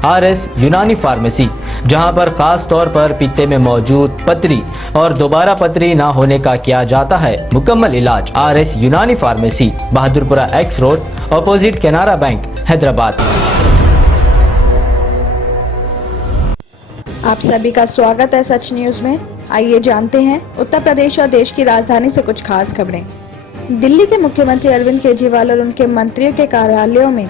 RS यूनानी pharmacy, जहां पर खास तौर पर पित्ते में मौजूद पथरी और दोबारा पथरी न होने का किया जाता है मुकम्मल इलाज। RS यूनानी pharmacy, Bahadurpura X road, opposite Canara bank, Hyderabad. आप सभी का स्वागत है सच न्यूज में। आइए जानते हैं उत्तर प्रदेश और देश की राजधानी से कुछ खास खबरें। दिल्ली के मुख्यमंत्री अरविंद केजरीवाल और उनके मंत्रियों के कार्यालयों में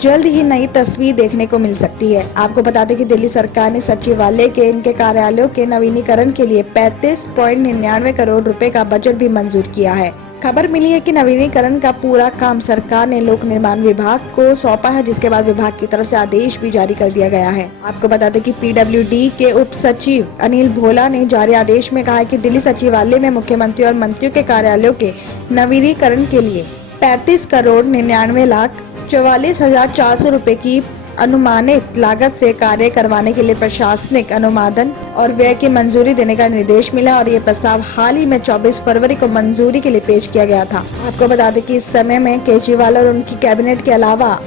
जल्द ही नई तस्वीर देखने को मिल सकती है। आपको बता दें कि दिल्ली सरकार ने सचिवालय के इनके कार्यालयों के नवीनीकरण के लिए 35.99 करोड़ रुपए का बजट भी मंजूर किया है। खबर मिली है कि नवीनीकरण का पूरा काम सरकार ने लोक निर्माण विभाग को सौंपा है, जिसके बाद विभाग की तरफ से आदेश भी जारी कर दिया गया है। आपको बता दें कि PWD के उप सचिव अनिल भोला ने जारी आदेश में कहा है कि दिल्ली सचिवालय में मुख्यमंत्री और मंत्रियों के कार्यालयों के नवीनीकरण के लिए 35,99,44,400 रुपए की अनुमानित लागत से कार्य करवाने के लिए प्रशासनिक अनुमोदन और व्यय की मंजूरी देने का निर्देश मिला और ये प्रस्ताव हाल ही में 24 फरवरी को मंजूरी के लिए पेश किया गया था। आपको बता दें कि इस समय में केजरीवाल और उनकी कैबिनेट के अलावा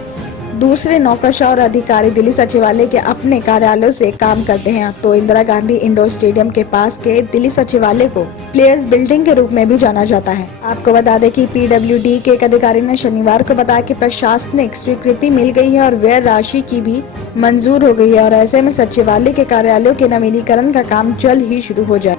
दूसरे नौकरशाह और अधिकारी दिल्ली सचिवालय के अपने कार्यालयों से काम करते हैं। तो इंदिरा गांधी इंडोर स्टेडियम के पास के दिल्ली सचिवालय को प्लेयर्स बिल्डिंग के रूप में भी जाना जाता है। आपको बता दें कि PWD के एक अधिकारी ने शनिवार को बताया कि प्रशासनिक स्वीकृति मिल गई है और व्यय राशि की भी मंजूर हो गई है और ऐसे में सचिवालय के कार्यालयों के नवीनीकरण का काम जल्द ही शुरू हो जाए।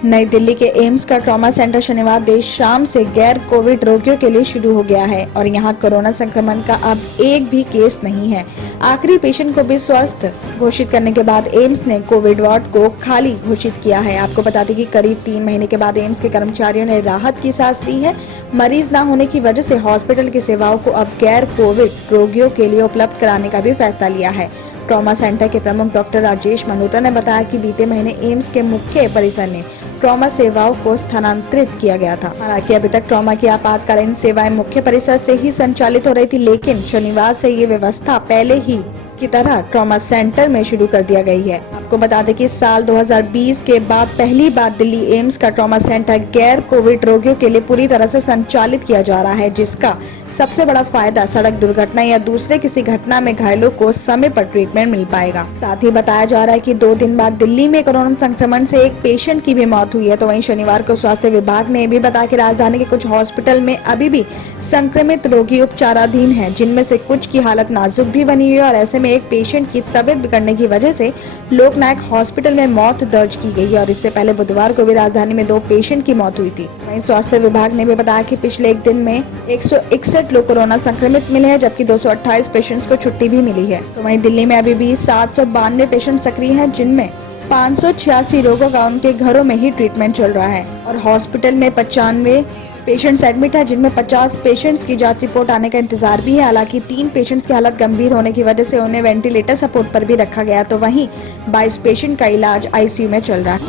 नई दिल्ली के एम्स का ट्रॉमा सेंटर शनिवार देर शाम से गैर कोविड रोगियों के लिए शुरू हो गया है और यहां कोरोना संक्रमण का अब एक भी केस नहीं है। आखिरी पेशेंट को भी स्वस्थ घोषित करने के बाद एम्स ने कोविड वार्ड को खाली घोषित किया है। आपको बता दें कि करीब 3 महीने के बाद एम्स के कर्मचारियों ने राहत की सांस ली है। मरीज न होने की वजह से हॉस्पिटल की सेवाओं को अब गैर कोविड रोगियों के लिए उपलब्ध कराने का भी फैसला लिया है। ट्रॉमा सेंटर के प्रमुख डॉक्टर राजेश मल्होत्रा ने बताया कि बीते महीने एम्स के मुख्य परिसर ने ट्रॉमा सेवाओं को स्थानांतरित किया गया था। हालांकि अभी तक ट्रॉमा की आपातकालीन सेवाएं मुख्य परिसर से ही संचालित हो रही थी, लेकिन शनिवार से ये व्यवस्था पहले ही की तरह ट्रॉमा सेंटर में शुरू कर दिया गई है। आपको बता दें कि साल 2020 के बाद पहली बार दिल्ली एम्स का ट्रॉमा सेंटर गैर कोविड रोगियों के लिए पूरी तरह से संचालित किया जा रहा है, जिसका सबसे बड़ा फायदा सड़क दुर्घटना या दूसरे किसी घटना में घायलों को समय पर ट्रीटमेंट मिल पाएगा। साथ ही बताया जा रहा है कि 2 दिन बाद दिल्ली में कोरोना संक्रमण से एक पेशेंट की भी मौत हुई है। तो वहीं शनिवार को स्वास्थ्य विभाग ने भी बताया कि राजधानी के कुछ हॉस्पिटल में अभी भी संक्रमित रोगी उपचाराधीन हैं, जिनमें से कुछ की हालत नाजुक भी बनी हुई है और ऐसे में एक पेशेंट की तबीयत बिगड़ने की वजह से लोकनायक हॉस्पिटल में मौत दर्ज की गई है और इससे पहले बुधवार को भी राजधानी में 2 पेशेंट की मौत हुई थी। वहीं स्वास्थ्य विभाग ने भी बताया कि पिछले एक दिन में 161 लोग कोरोना संक्रमित मिले हैं, जबकि 228 पेशेंट्स को छुट्टी भी मिली है। तो वहीं दिल्ली में अभी भी 792 पेशेंट सक्रिय हैं, जिनमें 586 लोगों का उनके घरों में ही ट्रीटमेंट चल रहा है और हॉस्पिटल में 95 पेशेंट्स एडमिट है, जिनमें 50 पेशेंट्स की जांच रिपोर्ट आने का इंतजार भी है। हालांकि 3 पेशेंट्स की हालत गंभीर होने की वजह से उन्हें वेंटिलेटर सपोर्ट पर भी रखा गया। तो वहीं 22 पेशेंट का इलाज ICU में चल रहा है।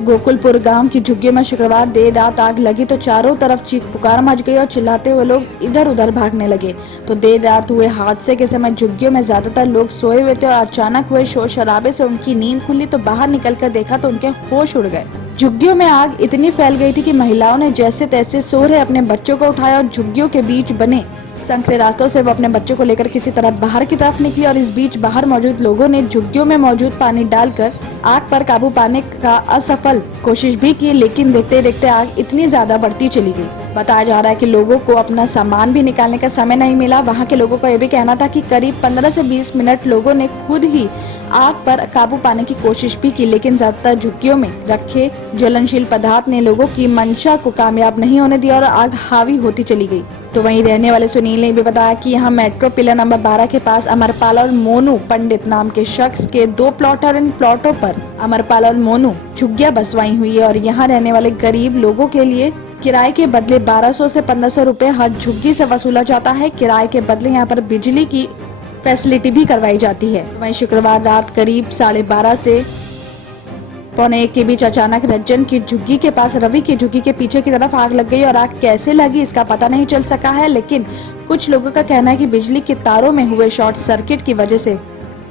गोकुलपुर गांव की झुग्गियों में शुक्रवार देर रात आग लगी तो चारों तरफ चीख पुकार मच गई और चिल्लाते हुए लोग इधर उधर भागने लगे। तो देर रात हुए हादसे के समय झुग्गियों में ज्यादातर लोग सोए हुए थे और अचानक हुए शोर शराबे से उनकी नींद खुली तो बाहर निकलकर देखा तो उनके होश उड़ गए। झुग्गियों में आग इतनी फैल गई थी कि महिलाओं ने जैसे तैसे सो रहे अपने बच्चों को उठाया और झुग्गियों के बीच बने संकरे रास्तों से वो अपने बच्चों को लेकर किसी तरह बाहर की तरफ निकली और इस बीच बाहर मौजूद लोगों ने झुग्गियों में मौजूद पानी डालकर आग पर काबू पाने का असफल कोशिश भी की, लेकिन देखते देखते आग इतनी ज्यादा बढ़ती चली गई। बताया जा रहा है कि लोगों को अपना सामान भी निकालने का समय नहीं मिला। वहां के लोगों का यह भी कहना था कि करीब 15 से 20 मिनट लोगों ने खुद ही आग पर काबू पाने की कोशिश भी की, लेकिन ज्यादातर झुग्गियों में रखे ज्वलनशील पदार्थ ने लोगों की मंशा को कामयाब नहीं होने दिया और आग हावी होती चली गई। तो वहीं रहने वाले सुनील ने भी बताया कि यहाँ मेट्रो पिलर नंबर 12 के पास अमरपाल और मोनू पंडित नाम के शख्स के 2 प्लॉट और इन प्लॉटों पर अमरपाल और मोनू झुग्गियां बसवाई हुई है और यहाँ रहने वाले गरीब लोगों के लिए किराए के बदले 1200 से 1500 रुपए हर झुग्गी से वसूला जाता है। किराए के बदले यहाँ पर बिजली की फैसिलिटी भी करवाई जाती है। वहीं शुक्रवार रात करीब 12:30 से 12:45 के बीच अचानक रज्जन की झुग्गी के पास रवि की झुग्गी के पीछे की तरफ आग लग गई और आग कैसे लगी इसका पता नहीं चल सका है, लेकिन कुछ लोगों का कहना है कि बिजली के तारों में हुए शॉर्ट सर्किट की वजह से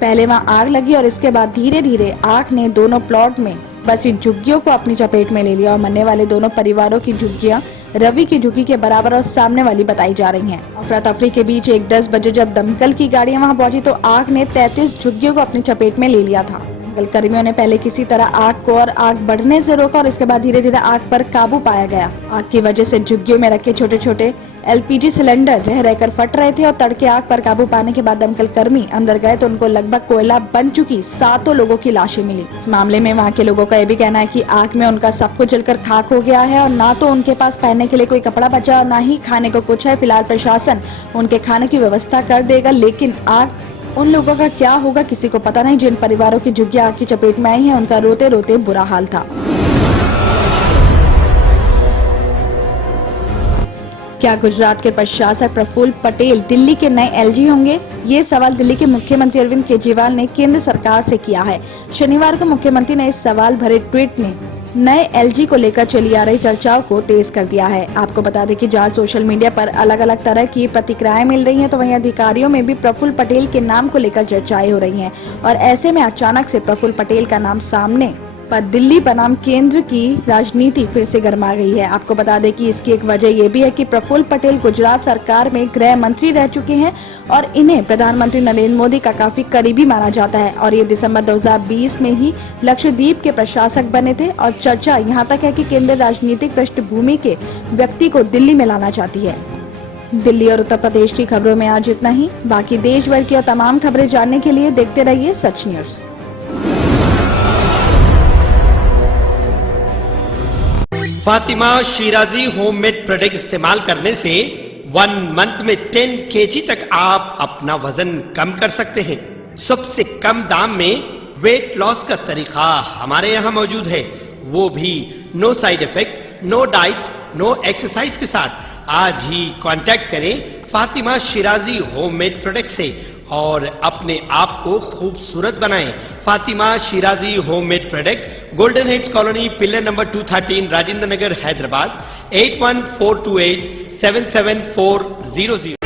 पहले वहां आग लगी और इसके बाद धीरे धीरे आग ने दोनों प्लॉट में बस इन झुग्गियों को अपनी चपेट में ले लिया और मरने वाले दोनों परिवारों की झुग्गियां रवि की झुग्गी के बराबर और सामने वाली बताई जा रही हैं। अफरा तफरी के बीच 1:10 बजे जब दमकल की गाड़ियां वहां पहुंची तो आग ने 33 झुग्गियों को अपनी चपेट में ले लिया था। दमकल कर्मियों ने पहले किसी तरह आग को और आग बढ़ने से रोका और इसके बाद धीरे धीरे आग पर काबू पाया गया। आग की वजह से झुग्गियों में रखे छोटे छोटे LPG सिलेंडर रह रहकर फट रहे थे और तड़के आग पर काबू पाने के बाद दमकल कर्मी अंदर गए तो उनको लगभग कोयला बन चुकी 7 लोगों की लाशें मिली। इस मामले में वहां के लोगों का यह भी कहना है कि आग में उनका सब कुछ जलकर खाक हो गया है और ना तो उनके पास पहनने के लिए कोई कपड़ा बचा और ना ही खाने को कुछ है। फिलहाल प्रशासन उनके खाने की व्यवस्था कर देगा, लेकिन आग उन लोगों का क्या होगा किसी को पता नहीं। जिन परिवारों की झुग्गियां आग की चपेट में आई है उनका रोते रोते बुरा हाल था। क्या गुजरात के प्रशासक प्रफुल्ल पटेल दिल्ली के नए LG होंगे? ये सवाल दिल्ली के मुख्यमंत्री अरविंद केजरीवाल ने केंद्र सरकार से किया है। शनिवार को मुख्यमंत्री ने इस सवाल भरे ट्वीट ने नए LG को लेकर चली आ रही चर्चाओं को तेज कर दिया है। आपको बता दें कि जहां सोशल मीडिया पर अलग अलग तरह की प्रतिक्रियाएं मिल रही हैं, तो वहीं अधिकारियों में भी प्रफुल्ल पटेल के नाम को लेकर चर्चाएं हो रही हैं और ऐसे में अचानक से प्रफुल्ल पटेल का नाम सामने पर दिल्ली बनाम केंद्र की राजनीति फिर से गर्मा गई है। आपको बता दें कि इसकी एक वजह ये भी है कि प्रफुल्ल पटेल गुजरात सरकार में गृह मंत्री रह चुके हैं और इन्हें प्रधानमंत्री नरेंद्र मोदी का काफी करीबी माना जाता है और ये दिसंबर 2020 में ही लक्षद्वीप के प्रशासक बने थे और चर्चा यहाँ तक है कि केंद्र राजनीतिक पृष्ठभूमि के व्यक्ति को दिल्ली में लाना चाहती है। दिल्ली और उत्तर प्रदेश की खबरों में आज इतना ही। बाकी देश भर की और तमाम खबरें जानने के लिए देखते रहिए Sach news. Fatima Shirazi homemade product इस्तेमाल करने से 1 मंथ में 10 kg तक आप अपना वजन कम कर सकते हैं। सबसे कम दाम में वेट लॉस का तरीका हमारे यहाँ मौजूद है, वो भी no side effect, no diet, no exercise के साथ। आज ही कांटेक्ट करें फातिमा शिराजी होममेड प्रोडक्ट से और अपने आप को खूबसूरत बनाएं। Fatima Shirazi homemade product, golden heads colony, pillar number 213, Rajendra Nagar, Hyderabad 8142877400।